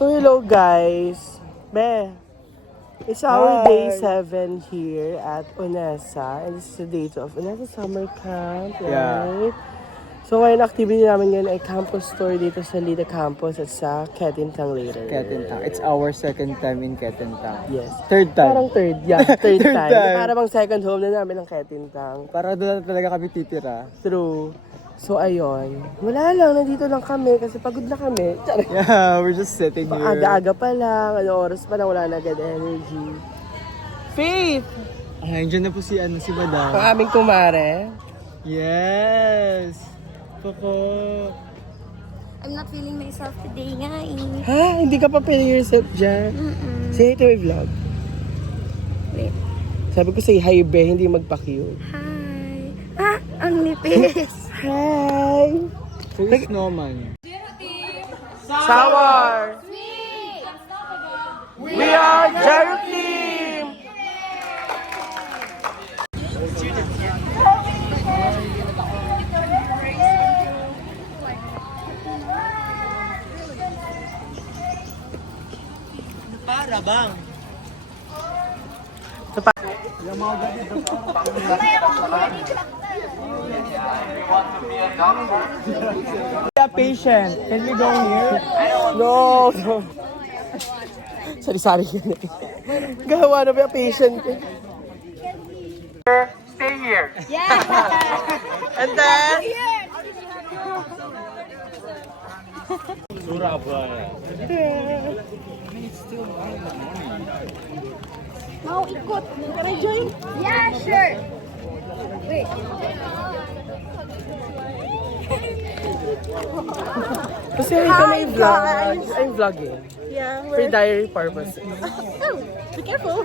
So hello guys. Be, it's our day 7 here at Unesa. And this is the day 2 of Unesa Summer Camp, right? So ngayon activity namin ngayon ay campus tour dito sa Lida Campus at sa Ketintang later. Ketintang. It's our second time in Ketintang. Yes. Third time. Parang third, yeah. Third Third time. time. Para bang second home na namin ng Ketintang. Para doon na talaga kami titira. True. So ayun. Wala lang, nandito lang kami kasi pagod na kami. Yeah, we're just sitting here. Aga-aga pa lang, oras pa lang, wala na agad energy. Faith! Nandiyan na po si Madam. Ang aming kumare. Yes! Coco! I'm not feeling myself today nga eh. Ha? Hindi ka pa feeling yourself dyan? Say hi to my vlog. Wait. Sabi ko say hi be, hindi magpa-cute. Hi. Ah, ang nipis. Hi! Who's snowman? Sour! We are Jero Team! Para bang? Patient. Can we go here? No, no. Sorry. Gawa na ba yung patient ko? Stay here. Yeah. And then... Mau ikut. Can I join? Yeah, sure. Wait. Kasi ito may vlog. I'm vlogging. Yeah, For diary purposes. Oh, be careful.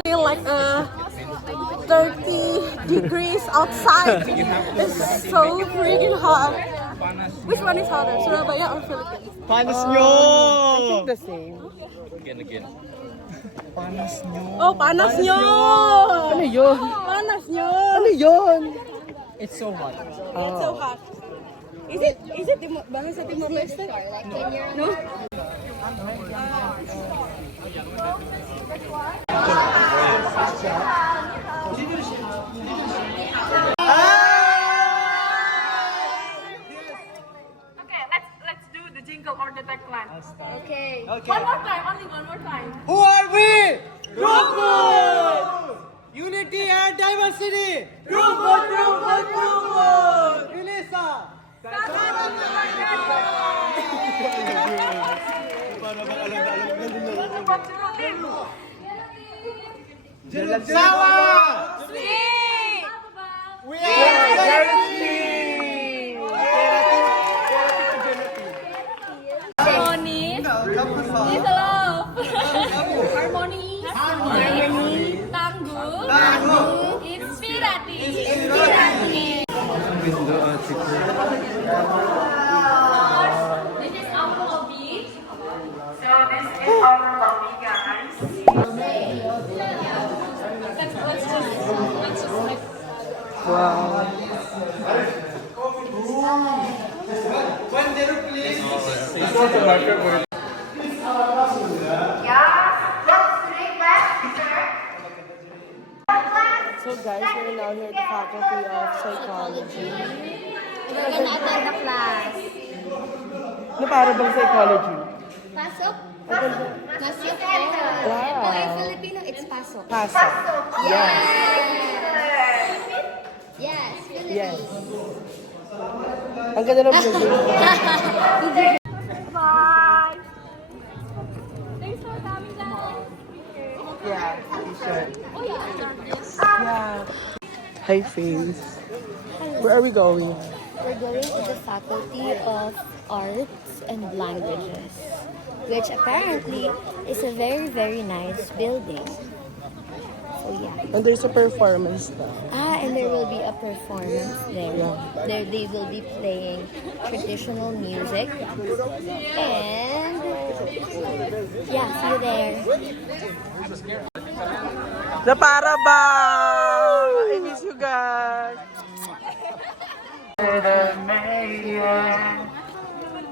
Feel like 30 degrees outside. It's so freaking hot. Which one is hotter, Surabaya or Philippines? Panas nyo! I think the same. Panas nyo! Oh, panas nyo! Ano yun? Panas nyo! Ano yun? It's so hot. It's so hot. Is it Bangsa sa Timor-Leste? No? Okay, let's do the jingle or the tagline. Okay. One more time, only one more time. Who are we? Rookwood! Unity and diversity! Rookwood! Unisa! Sawa! Sweet! We are Unity! Harmony. Is love. Harmony. Tangguh. Inspiratif. This is our hobby. So this is our hobby, guys. Let's just like. Wow. So guys, we're now here at the Faculty of Psychology. We're gonna attend the class. Ano para bang psychology? Pasok? Pasok. Pasok. Wow. For Filipino, it's pasok. Pasok. Yes. Yes. Yes. Ang ganda ng vlog. Bye. Thanks for coming down. Yeah, you should. Oh yeah. Yeah. Hi, Faith. Where are we going? We're going to the Faculty of Arts and Languages, which apparently is a very, very nice building. So yeah. And there's a performance now. And there will be a performance there. There they will be playing traditional music. And yeah, see you there. Na para bang! I miss you guys!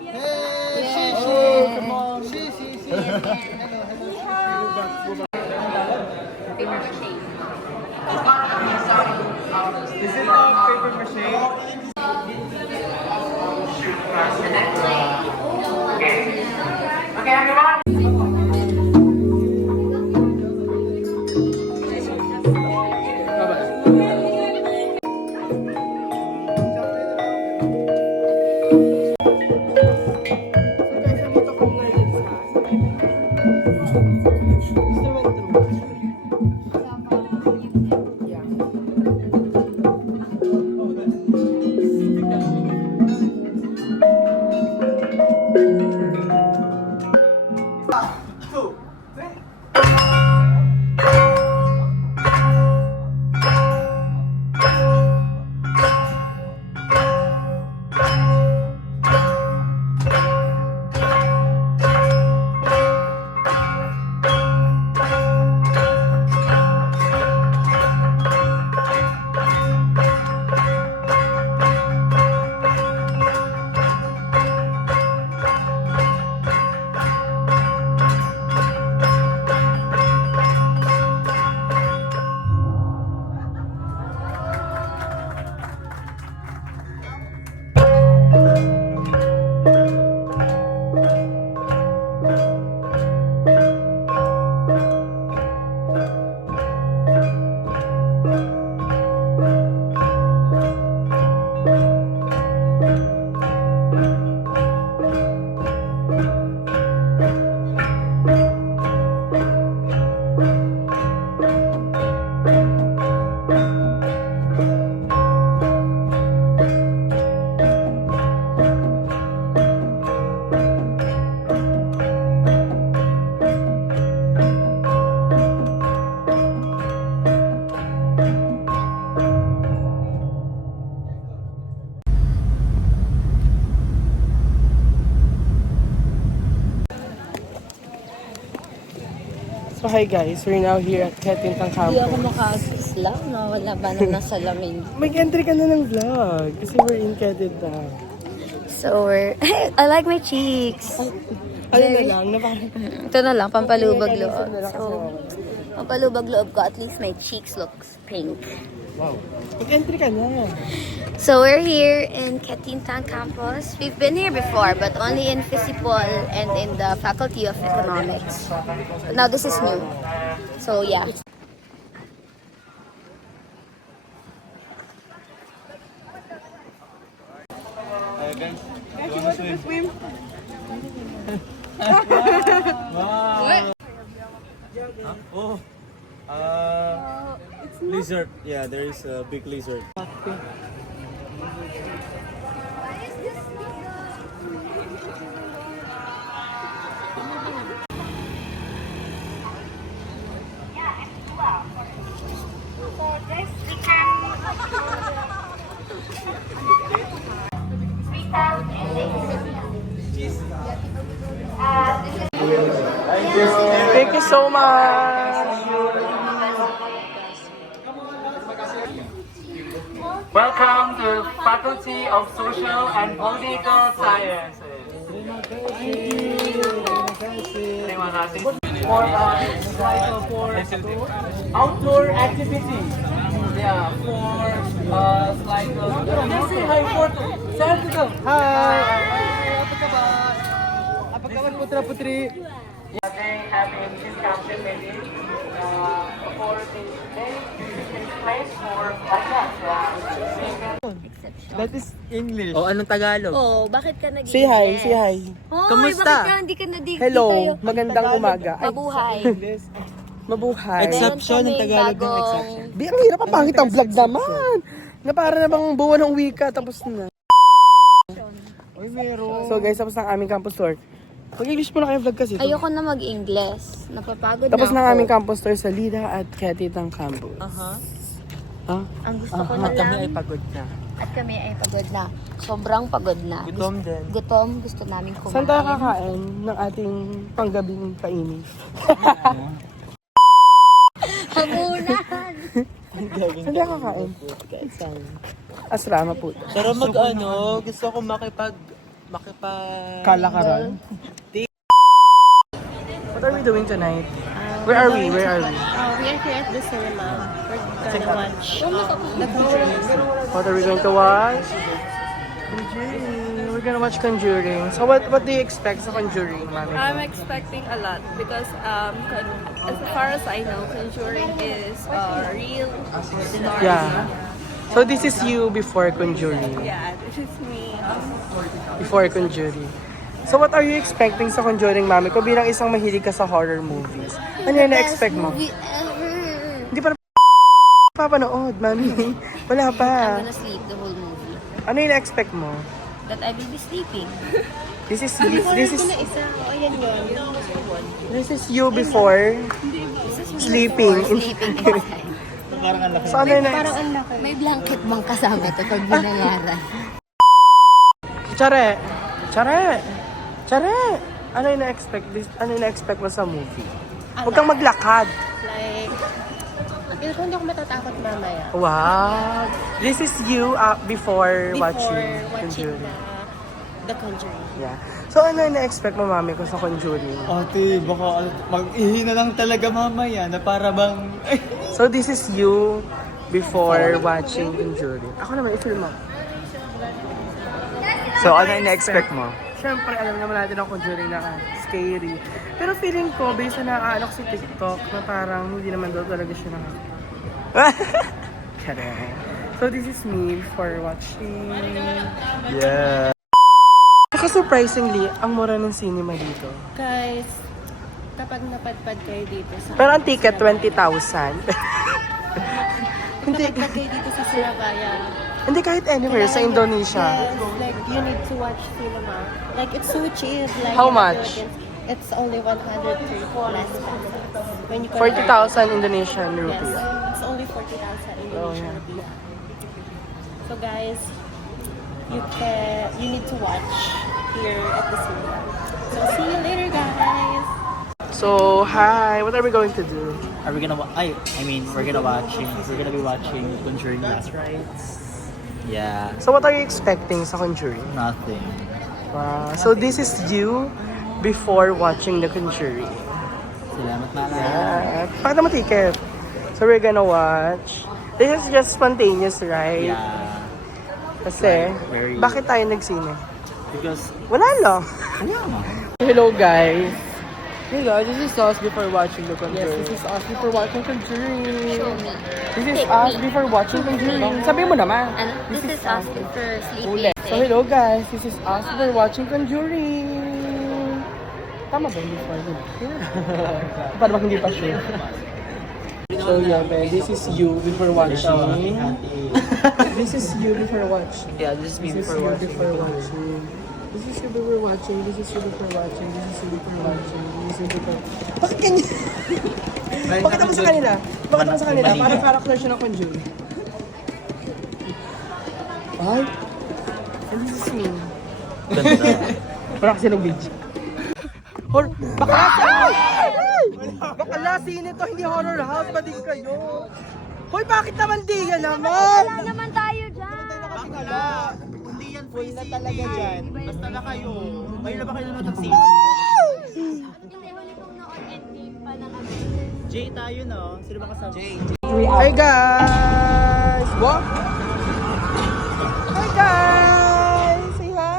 Hey! Is it a paper mache? Okay, everyone. So hi guys, we're now here at Ketintang Hindi ako Campus. maka-islam, no? Wala ba nang nasa lamin? Mag-entry ka na ng vlog kasi we're in Ketintang. So, I like my cheeks. Ano na lang, na parang... Ito na lang, pampalubag loob. Ganun na lang kasi So, pampalubag loob ko, at least my cheeks looks pink. wow. Mag-entry ka na. So, we're here in Ketintang campus. We've been here before, but only in Fisipol and in the Faculty of Economics. But now this is new. So, yeah. Oh. Lizard. Yeah, there is a big lizard. Thank you so much. Welcome to Faculty of Social and Political Sciences. Terima kasih. For outdoor activity. Yeah, for let's say hi for Sergio. Hi! Apa kabar? Apa kabar putra-putri? Yeah, they have a discussion maybe for the day this place for like that. That is English. O, anong Tagalog? Oh, bakit ka nag Say hi, say hi. Hoy, Kamusta? bakit ka hindi ka nadig? Hello, magandang umaga. Ay, Mabuhay. mabuhay. Exception ng Meron kaming Tagalog ng bagong- exception. Di, ang hirap ang pangit ang vlog naman. Na para na bang buwan ng wika, tapos na. Uy, meron. So guys, tapos na ang aming campus tour. Mag-English muna kayo vlog kasi. Ayoko na mag-English. Napapagod Tapos na na ang ako. aming campus tour sa Lida at Ketintang Campus. Ha? Ang gusto ko na At kami lang. ay pagod na. At kami ay pagod na. Sobrang pagod na. Gutom din. Gutom. Gusto namin kumain. Saan tayo kakain ng ating panggabing painit? Hamunan! Saan tayo kakain? Asrama po. Pero gusto ko makipag... Kalakaran. What are we doing tonight? Where are we? Where are we? We are here at the cinema. We're gonna watch The Conjuring. What are we going to watch? Conjuring. We're gonna watch Conjuring. So what do you expect sa Conjuring, Mami? I'm expecting a lot because as far as I know, Conjuring is a real story. Yeah. So this is you before Conjuring. Yeah, this is me. Before Conjuring. So what are you expecting sa Conjuring, Mami? Kung bilang isang mahilig ka sa horror movies, ano yung na-expect mo? Movie ever. Hindi pa papanood, Mami. Wala pa. I'm gonna sleep the whole movie. Ano yung na-expect mo? That I will be sleeping. This is Isa, ayan yun. this is you before sleeping. Sleeping inside. Parang ang laki. So ano yung Parang ang laki. May blanket bang kasama ito pag binayaran? Tsare! Tsare! Tsare! Ano yung na-expect? Ano yung na-expect mo sa movie? Huwag kang maglakad. Like, feel ko hindi ako matatakot mamaya. Wow! This is you before watching watching Conjuring. the Conjuring. Yeah. So ano yung na-expect mo, Mami, ko sa Conjuring? Ate, baka mag-ihi na lang talaga mamaya na para bang... So this is you before watching Conjuring. Ako naman, i-film mo. So, ano yung na-expect mo? Siyempre, alam naman natin ang Conjuring na scary. Pero feeling ko, based sa naaano ko sa TikTok, na parang hindi naman daw talaga siya Correct. So this is me for watching. Yeah. Surprisingly, ang mura ng cinema dito. Guys, kapag napadpad kayo dito sa... Pero ang ticket, 20,000. Hindi, Kapag kayo dito sa Surabaya, hindi kahit anywhere sa Indonesia. yes, like, you need to watch cinema. Like, it's so cheap. Like, How in the much? Philippines, it's only 103 less pesos. When you compare- 40,000 Indonesian Yes, rupiah. it's only 40,000 Oh, Indonesian yeah. rupiah. So guys, you need to watch here at the cinema. So see you later, guys. So, hi, what are we going to do? Are we gonna? We're gonna be watching Conjuring Last Rites. Yeah, So, what are you expecting sa Conjuring? nothing. Wow. So, this is you before watching The Conjuring. Salamat na lang. Yeah. Pakita mo ticket. So, we're gonna watch. This is just spontaneous, right? Yeah, Kasi, Very- bakit tayo nagsine? because Wala lang. yeah, Hello, guys. Hey guys, this is us before watching The Conjuring. Yes, this is us before watching Conjuring. Show me. This is Take us me. before watching Conjuring. Sabi mo naman. And this is us for sleeping. Ulit. So, hello guys, this is us before watching Conjuring. Tama ba yung before? Para bang hindi pa sure. So yeah, man, this is you before watching. This is you before watching. Yeah, this is me This is before you watching. before watching. This is you before watching. This is you before watching. This is you before watching. This is you before... Bakit ganyan? Pakita mo sa kanila. Pakita mo sa kanila. Parang character siya ng Conjuring. Ay. And this is me. Parang kasi ng video. Bakla! Bakla, sino to? Hindi horror house pa din kayo. Hoy, bakit naman di yan naman? Wala naman tayo dyan. Hindi yan free na talaga dyan. Basta na kayo. Ngayon na ba kayo naman ng Hindi, huli kong noon ending pa ng Jay tayo no. Sino ba kasama? Hi guys! What? Hi guys! Say hi!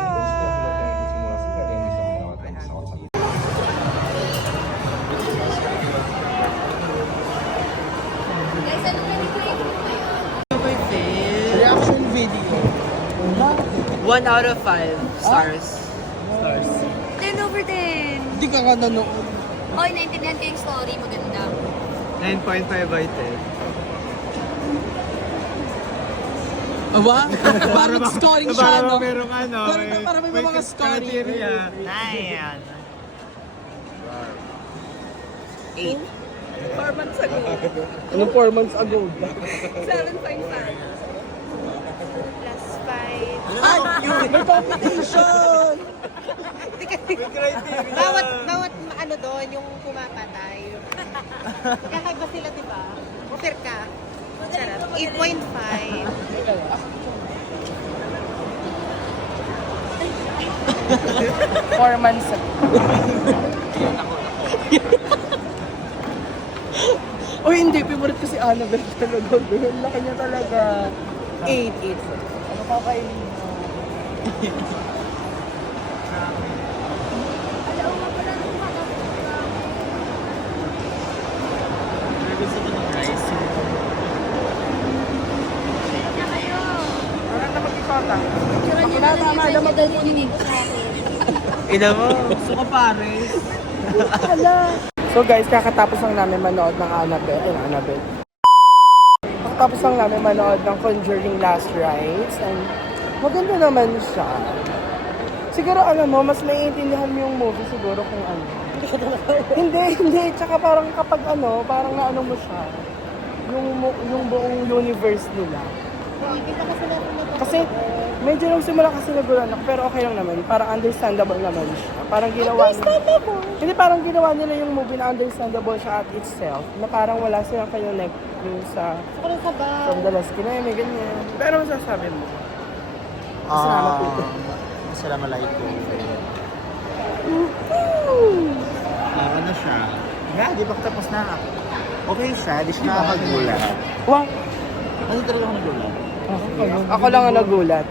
Guys, ano pinag-rate mo ngayon? Reaction video. 1 out of 5 stars. 10 over 10. Hindi ka nga nanood. Hoy, naintindihan ko yung story. Maganda. 9.5 by 10. Aba? Parang scoring siya, no? merong ano. Para may mga story. criteria. Ayan. 8. 4 months ago. Anong 4 months ago? 7.5. Plus 5. Ay! May competition! Bawat ano doon, yung pumapatay. Kakaiba sila, di ba? Offer ka. Charot. 8.5. 4 months ago. Oh, hindi. Favorite ko si Annabelle talaga. Ang laki niya talaga. 8. Ano kakainin mo? Gusto ko ng rice. Wala na mag-ikota. Ina mo, gusto ko pares. So guys, kakatapos lang namin manood ng Annabelle. Kakatapos lang namin manood ng Conjuring Last Rites. And maganda naman siya. Siguro alam mo, mas naiintindihan mo yung movie siguro kung ano. Hindi. Tsaka parang kapag parang naano mo siya. Yung buong universe nila. Kasi medyo nung simula kasi nagulan ako, pero okay lang naman. Parang understandable naman siya. Parang ginawa Hindi, parang ginawa nila yung movie na understandable siya at itself. Na parang wala silang connect yung sa From the Last Kina, may ganyan. Pero masasabi mo? Assalamualaikum. Ano siya? Di ba tapos na? Okay siya, di siya nakakagulat. Wow! Ano talaga ako nagulat? Ako lang ang nagulat.